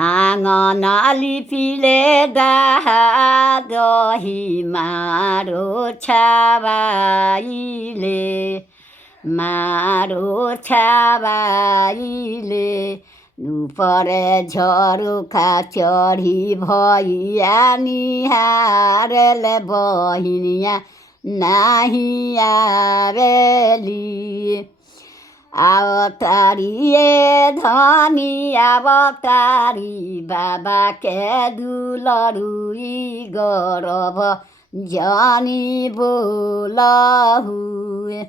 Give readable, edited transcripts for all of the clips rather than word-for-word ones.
आँगन लिपिले डाहा दही मारो छाबाइले ऊपरे झरुखा चढी भैया निहारेले बहिनिया नाही आवेली अवतारिए धनी अवतारी बाबा के दुलरुई गरब जनी बोलहुए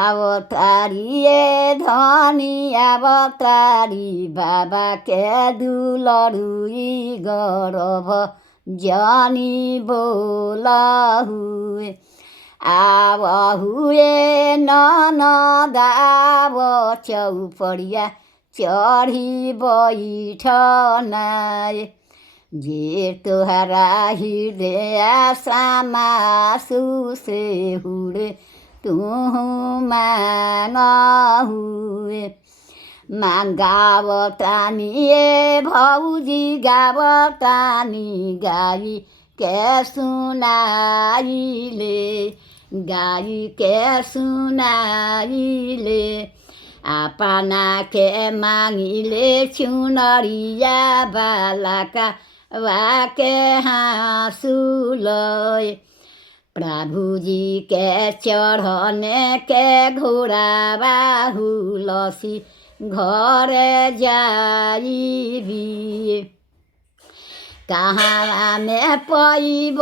अवतारिए धनी अवतारी बाबा के दुलरुई गरब जनी बोलहुए आवहुए ननदाव चौपड़िया चढ़ी बैठनाय जे तोहरा हृदय सामासु से हुरे तू मानहुए गावतानिए भौजी गावतानी गाई के सुनाइले अपना के मांगिले चुनरिया बालाका वाके हाँसुलय प्रभुजी के चढ़ने के घोड़ा बाहुलसी घर जाइबी कहाँ में पैब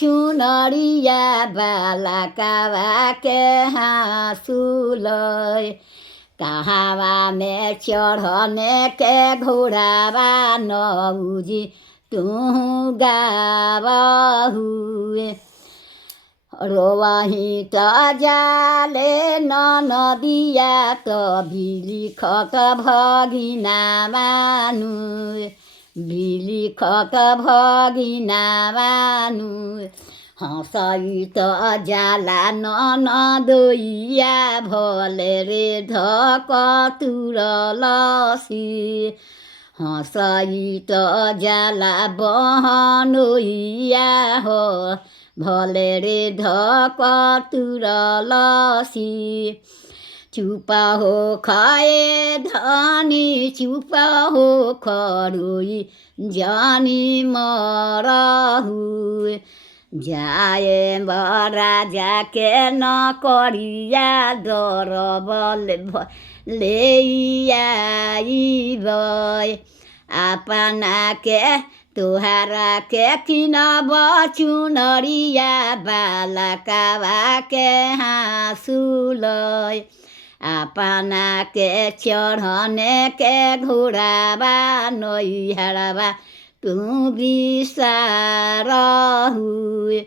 चुनरिया बालाकावा के हाँसुलय कहाँ में चढ़ने के घोड़ावा नौजी तू गावहुए रोवही त जाले नदिया त बिलिखत भगिना मानु बिलिखत भगिना मानु हँसई त जाला ननदोइया भले रे धक तुरलसी हँसई त जाला बहनोइया हो भले रे धक तुरलसी चुप हो खाए धनी चुप हो खरोई जानी मरहुए जाए राजा के न करिया दरबल लेइब अपना के तोहरा के किनब चुनरिया बालकावा के हाँसुलय अपना के चढ़ने के घोड़ावा नैहरवा तू बिसारहुए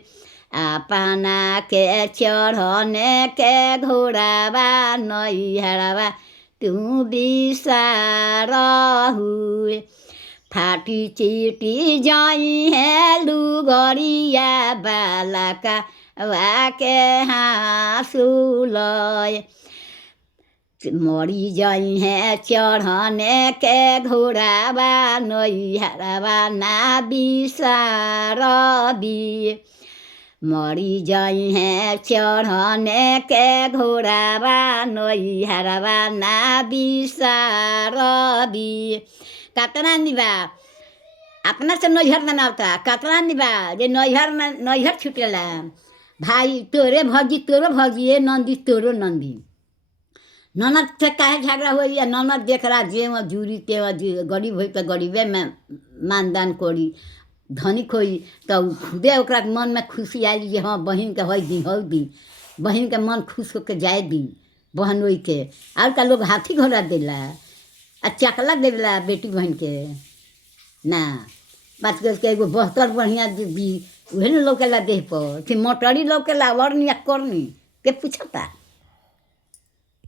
अपना के चढ़ने के घोड़ावा नैहरवा तू बिसारहुए फाटी चिटी जाई है लुगरिया बालका वाके हाँसुलय मरी जाई है चढ़ने के घोड़ावा नैहरवा ना बिसारबी मरी जाई है चढ़ने के घोड़ावा नैहरवा ना बिसारबी कतना निबा अपना से नैहर ना नावता कतना निबा जे नैहर छुटेला भाई तोरे भौजी ये नंदी तोरो नंदी ननद से काहे झगड़ा हो या ननद देख रहा जे जूरी ते गरीब हो तो गरीबे में मानदान करी धनिक होई तो खुदे ओकरा मन में खुशी आई जे हाँ बहन के हो दी बहन के मन खुश होकर जाए दी बहन होई के और का लोग हाथी घोड़ा देला आ चकला देला बेटी बहन के ना बात करके एगो बहतर बढ़िया दी उहे न लौकेला देह पर कि मोटरी लौकेला वरनी या करनी के पूछता।